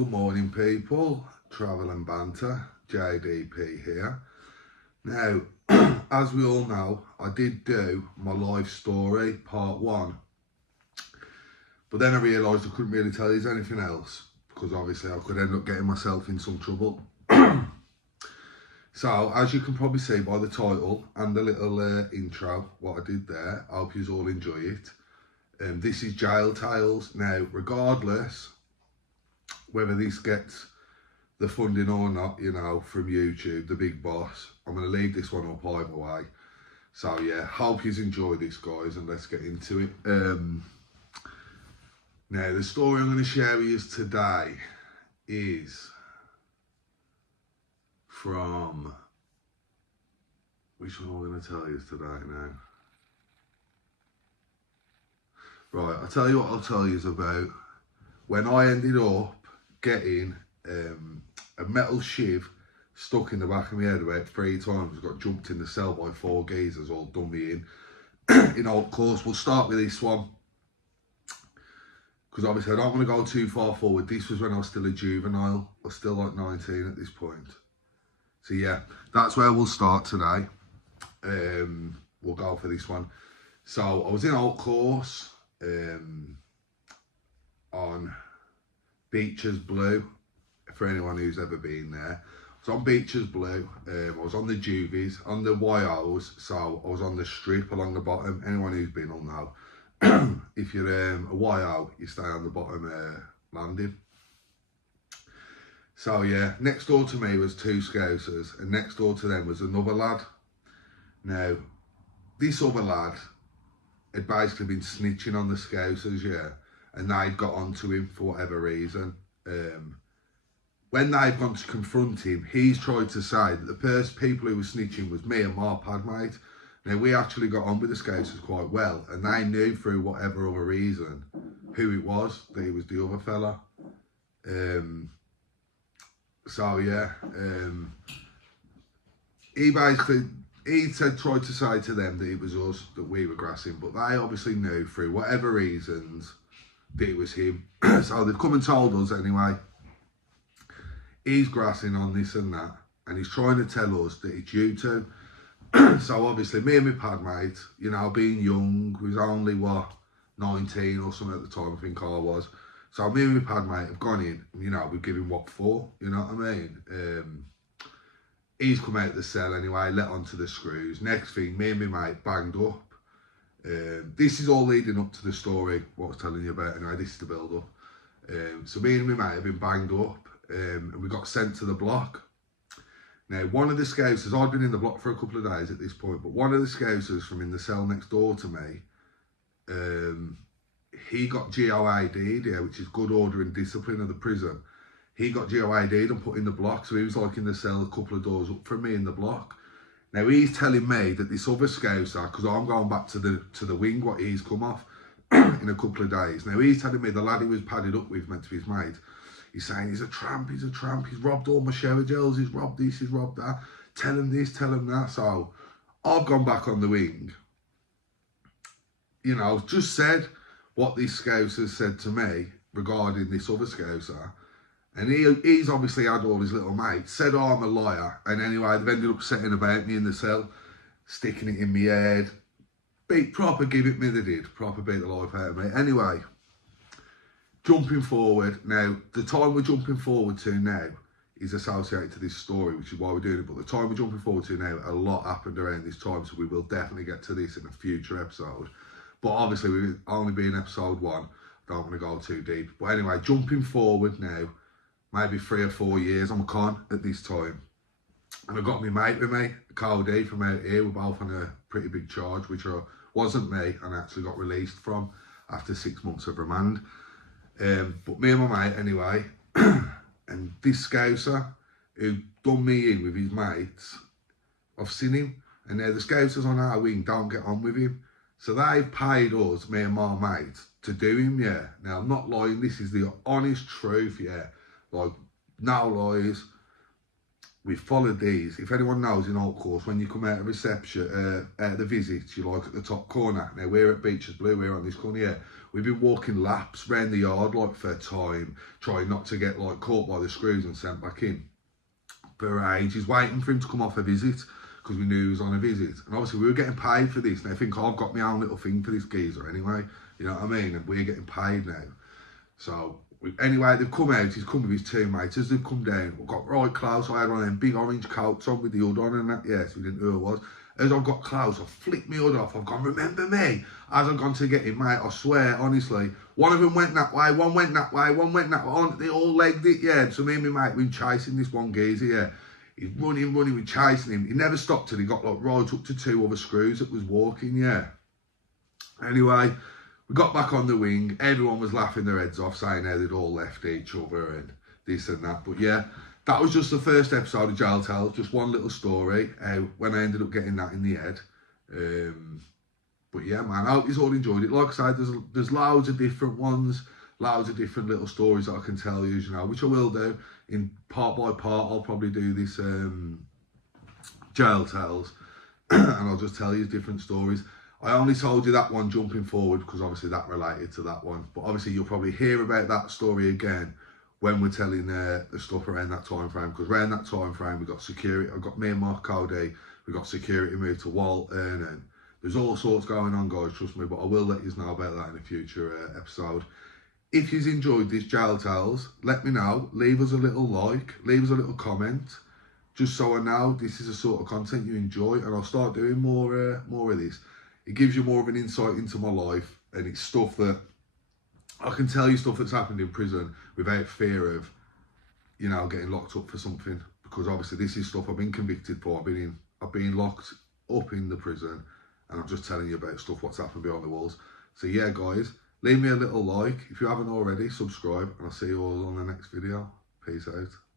Good morning, people. Travel and banter. JDP here. Now, as we all know, I did do my life story part 1, but then I realised I couldn't really tell you anything else because obviously I could end up getting myself in some trouble. So, as you can probably see by the title and the little intro, what I did there, I hope you all enjoy it. This is Jail Tales. Now, regardless whether this gets the funding or not, you know, from YouTube, the big boss, I'm going to leave this one up either way. So yeah, hope you enjoy this, guys, and let's get into it. Now, the story I'm going to share with you today is from, which one am I going to tell you today now? Right, I'll tell you what I'll tell you is about when I ended up getting a metal shiv stuck in the back of my head about 3 times. I got jumped in the cell by 4 geezers, all done me in. Of course, we'll start with this one, because obviously I don't want to go too far forward. This was when I was still a juvenile. I was still like 19 at this point. So yeah, that's where we'll start today. We'll go for this one. So I was in Old Course on Beaches Blue, for anyone who's ever been there. I was on Beaches Blue, I was on the Juvies, on the YOs, so I was on the strip along the bottom. Anyone who's been will know. If you're a YO, you stay on the bottom landing. So yeah, next door to me was 2 Scousers, and next door to them was another lad. Now, this other lad had basically been snitching on the Scousers, yeah, and they'd got onto him for whatever reason. When they've gone to confront him, he's tried to say that the first people who were snitching was me and my padmate. Now, we actually got on with the Scousers quite well, and they knew through whatever other reason who it was, that he was the other fella. So yeah, he tried to say to them that it was us, that we were grassing, but they obviously knew through whatever reasons that it was him. So they've come and told us anyway. He's grassing on this and that, and he's trying to tell us that it's you two. So obviously me and my padmate, you know, being young, we was only, what, 19 or something at the time, I think I was. So me and my padmate have gone in, you know, we've given what for, you know what I mean? He's come out of the cell anyway, let onto the screws. Next thing, me and my mate banged up. This is all leading up to the story, what I was telling you about anyway, this is the build up. So me and my mate have been banged up, and we got sent to the block. Now, one of the Scousers, I'd been in the block for a couple of days at this point, but one of the Scousers from in the cell next door to me, he got GOAD'd, yeah, which is good order and discipline of the prison. He got GOAD'd and put in the block, so he was like in the cell a couple of doors up from me in the block. Now, he's telling me that this other Scouser, because I'm going back to the wing, what he's come off in a couple of days. Now, he's telling me the lad he was padded up with, meant to be his mate, he's saying he's a tramp, he's robbed all my shower gels, he's robbed this, he's robbed that, tell him this, tell him that. So I've gone back on the wing, you know, just said what this Scouser said to me regarding this other Scouser, and he's obviously had all his little mates, said, oh, I'm a liar, and anyway, they've ended up setting about me in the cell, sticking it in my head, proper give it me, they did, proper beat the life out of me. Anyway, jumping forward, now, the time we're jumping forward to now is associated to this story, which is why we're doing it, but the time we're jumping forward to now, a lot happened around this time, so we will definitely get to this in a future episode. But obviously, we've only been episode 1, don't want to go too deep. But anyway, jumping forward now, maybe 3 or 4 years, I'm a con at this time. And I've got my mate with me, Cody from out here, we're both on a pretty big charge, which wasn't me, and I actually got released from after 6 months of remand. But me and my mate anyway, and this Scouser who done me in with his mates, I've seen him, and now the Scousers on our wing don't get on with him, so they've paid us, me and my mate, to do him, yeah. Now, I'm not lying, this is the honest truth, yeah, like, no lies. we followed these. If anyone knows in Old Course, when you come out of reception, out of the visits, you're like at the top corner. Now we're at Beaches Blue, we're on this corner here. We've been walking laps round the yard like for a time, trying not to get like caught by the screws and sent back in. For ages, waiting for him to come off a visit, because we knew he was on a visit. And obviously we were getting paid for this. Now I think I've got my own little thing for this geezer anyway, you know what I mean? And we're getting paid now. So anyway, they've come out, he's come with his two mates. As they've come down, we've got right close. I had one of them big orange coats on with the hood on and that. Yes, we didn't know who it was. As I've got close, I've flicked my hood off. I've gone, remember me? As I've gone to get him, mate, I swear, honestly, one of them went that way, one went that way, one went that way. They all legged it, yeah. So me and my mate, we've been chasing this one geezer, yeah. He's running, we're chasing him. He never stopped till he got like right up to two other screws that was walking, yeah. Anyway, we got back on the wing. Everyone was laughing their heads off, saying how they'd all left each other and this and that. But yeah, that was just the first episode of Jail Tales. Just one little story, when I ended up getting that in the head. But yeah, man, I hope you all enjoyed it. Like I said, there's loads of different ones, loads of different little stories that I can tell you, you know, which I will do in part by part. I'll probably do this Jail Tales, and I'll just tell you different stories. I only told you that one jumping forward because obviously that related to that one. But obviously you'll probably hear about that story again when we're telling the stuff around that time frame. Because around that time frame we got security. I got me and Mark Cody. We got security moved to Walton, and there's all sorts going on, guys. Trust me. But I will let you know about that in a future episode. If you've enjoyed this Jail Tales, let me know. Leave us a little like. Leave us a little comment. Just so I know this is the sort of content you enjoy, and I'll start doing more of this. It gives you more of an insight into my life, and it's stuff that I can tell you, stuff that's happened in prison without fear of, you know, getting locked up for something. Because obviously this is stuff I've been convicted for. I've been locked up in the prison, and I'm just telling you about stuff what's happened behind the walls. So yeah, guys, leave me a little like if you haven't already. Subscribe, and I'll see you all on the next video. Peace out.